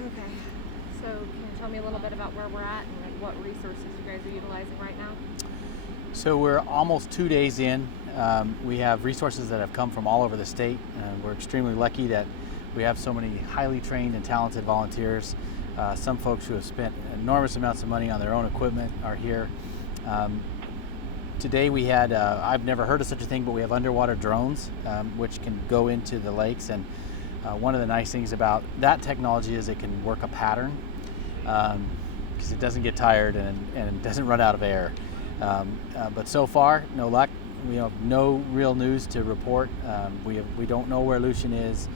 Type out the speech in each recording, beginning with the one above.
Okay. So can you tell me a little bit about where we're at and like what resources you guys are utilizing right now? So we're almost 2 days in. We have resources that have come from all over the state. We're extremely lucky that we have so many highly trained and talented volunteers. Some folks who have spent enormous amounts of money on their own equipment are here. Today we had, I've never heard of such a thing, but we have underwater drones, which can go into the lakes. And one of the nice things about that technology is it can work a pattern, because it doesn't get tired and doesn't run out of air. But so far, no luck. We have no real news to report. We don't know where Lucian is.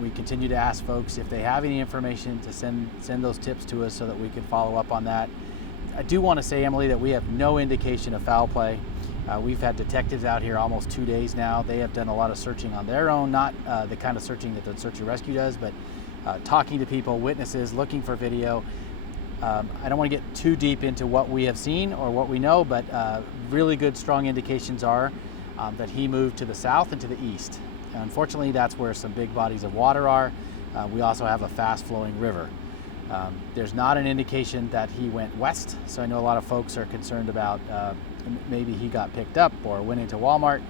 We continue to ask folks if they have any information to send those tips to us so that we can follow up on that. I do want to say, Emily, that we have no indication of foul play. We've had detectives out here almost 2 days now. They have done a lot of searching on their own, not the kind of searching that the search and rescue does, but talking to people, witnesses, looking for video. I don't want to get too deep into what we have seen or what we know, but really good, strong indications are that he moved to the south and to the east. Unfortunately, that's where some big bodies of water are. We also have a fast-flowing river. There's not an indication that he went west, so I know a lot of folks are concerned about maybe he got picked up or went into Walmart.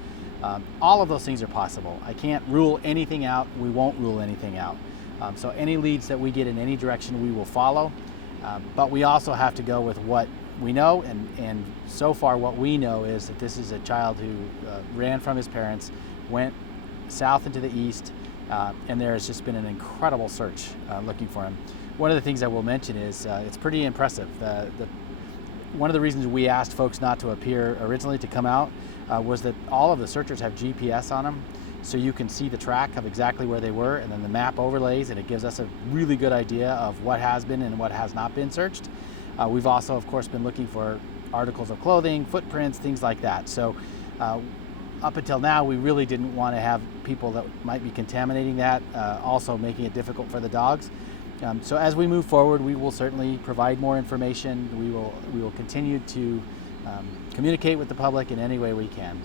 All of those things are possible. I can't rule anything out. We won't rule anything out. So any leads that we get in any direction, we will follow. But we also have to go with what we know, and so far what we know is that this is a child who ran from his parents, went south into the east, and there has just been an incredible search looking for him. One of the things I will mention is it's pretty impressive. One of the reasons we asked folks not to appear originally to come out was that all of the searchers have GPS on them, so you can see the track of exactly where they were, and then the map overlays, and it gives us a really good idea of what has been and what has not been searched. We've also, of course, been looking for articles of clothing, footprints, things like that. So up until now, we really didn't want to have people that might be contaminating that, also making it difficult for the dogs. So as we move forward, we will certainly provide more information. We will continue to communicate with the public in any way we can.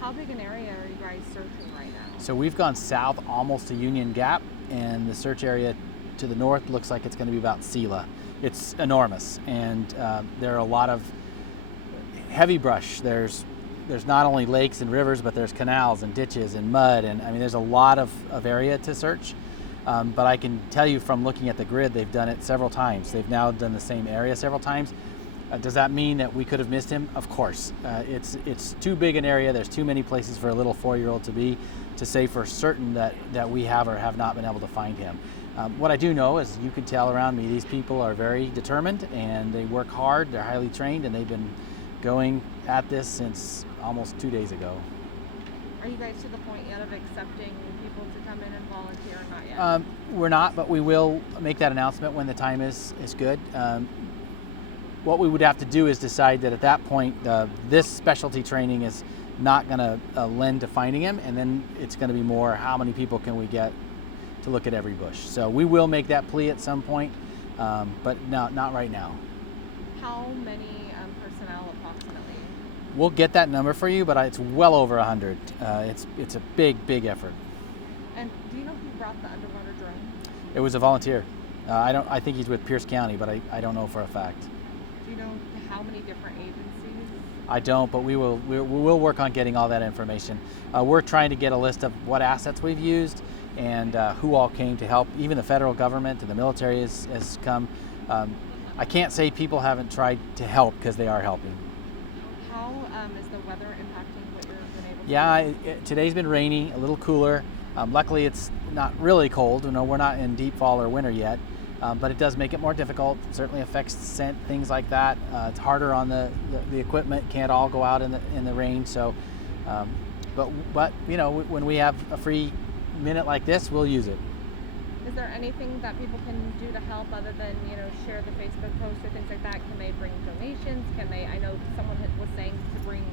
How big an area are you guys searching right now? So we've gone south almost to Union Gap, and the search area to the north looks like it's going to be about Sela. It's enormous, and there are a lot of heavy brush. There's not only lakes and rivers, but there's canals and ditches and mud, and I mean there's a lot of area to search. But I can tell you from looking at the grid, they've done it several times. They've now done the same area several times. Does that mean that we could have missed him? Of course. It's too big an area. There's too many places for a little 4-year-old to be to say for certain that we have or have not been able to find him. What I do know is, you can tell around me, these people are very determined and they work hard. They're highly trained, and they've been going at this since almost 2 days ago. Are you guys to the point yet of accepting people to come in and volunteer or not yet? We're not, but we will make that announcement when the time is good. What we would have to do is decide that at that point, this specialty training is not going to lend to finding him, and then it's going to be more, how many people can we get to look at every bush? So we will make that plea at some point, but not right now. How many personnel approximately? We'll get that number for you, but it's well over 100. It's a big effort. And do you know who brought the underwater drone? It was a volunteer. I think he's with Pierce County, but I don't know for a fact. Do you know how many different agencies? I don't, but we will work on getting all that information. We're trying to get a list of what assets we've used and who all came to help. Even the federal government and the military has come. I can't say people haven't tried to help, because they are helping. How is the weather impacting what you've been able to do? Yeah, today's been rainy, a little cooler. Luckily, it's not really cold. We're not in deep fall or winter yet, but it does make it more difficult. It certainly affects scent, things like that. It's harder on the equipment. Can't all go out in the rain. So, but when we have a free minute like this, we'll use it. Is there anything that people can do to help other than, share the Facebook post or things like that? Can they bring donations? I know someone was saying to bring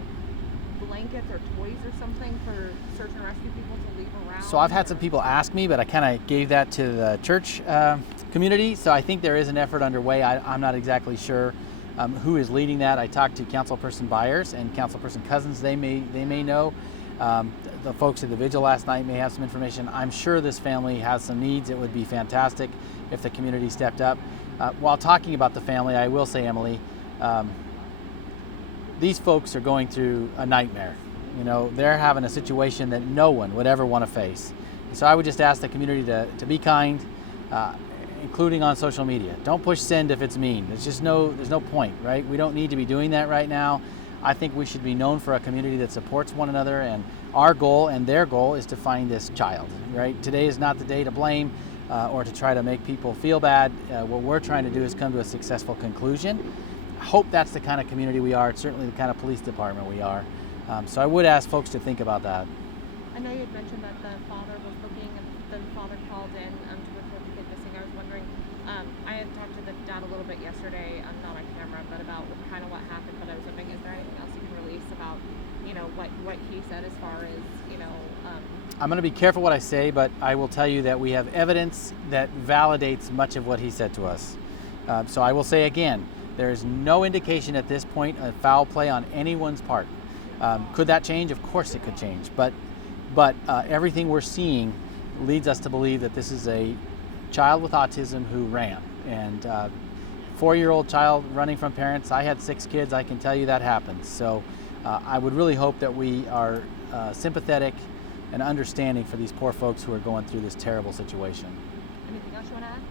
blankets or toys or something for search and rescue people to leave around? So I've had some people ask me, but I kind of gave that to the church community. So I think there is an effort underway. I'm not exactly sure who is leading that. I talked to Councilperson Byers and Councilperson Cousins. They may know. The folks at the vigil last night may have some information. I'm sure this family has some needs. It would be fantastic if the community stepped up. While talking about the family, I will say, Emily, these folks are going through a nightmare. You know, they're having a situation that no one would ever want to face. So I would just ask the community to be kind, including on social media. Don't push send if it's mean. There's no point, right? We don't need to be doing that right now. I think we should be known for a community that supports one another, and our goal and their goal is to find this child, right? Today is not the day to blame or to try to make people feel bad. What we're trying to do is come to a successful conclusion. I hope that's the kind of community we are. It's certainly the kind of police department we are. So I would ask folks to think about that. I know you had mentioned that the father was looking and the father called in to report the kid missing. I was wondering, I had talked to the dad a little bit yesterday, not on camera, but about kind of what happened, but I was wondering, is there anything else you can release about, you know, what he said as far as, you know... I'm going to be careful what I say, but I will tell you that we have evidence that validates much of what he said to us. So I will say again, there is no indication at this point of foul play on anyone's part. Could that change? Of course it could change, but everything we're seeing leads us to believe that this is a child with autism who ran. And 4-year-old child running from parents. I had 6 kids. I can tell you that happens. So I would really hope that we are sympathetic and understanding for these poor folks who are going through this terrible situation. Anything else you want to add?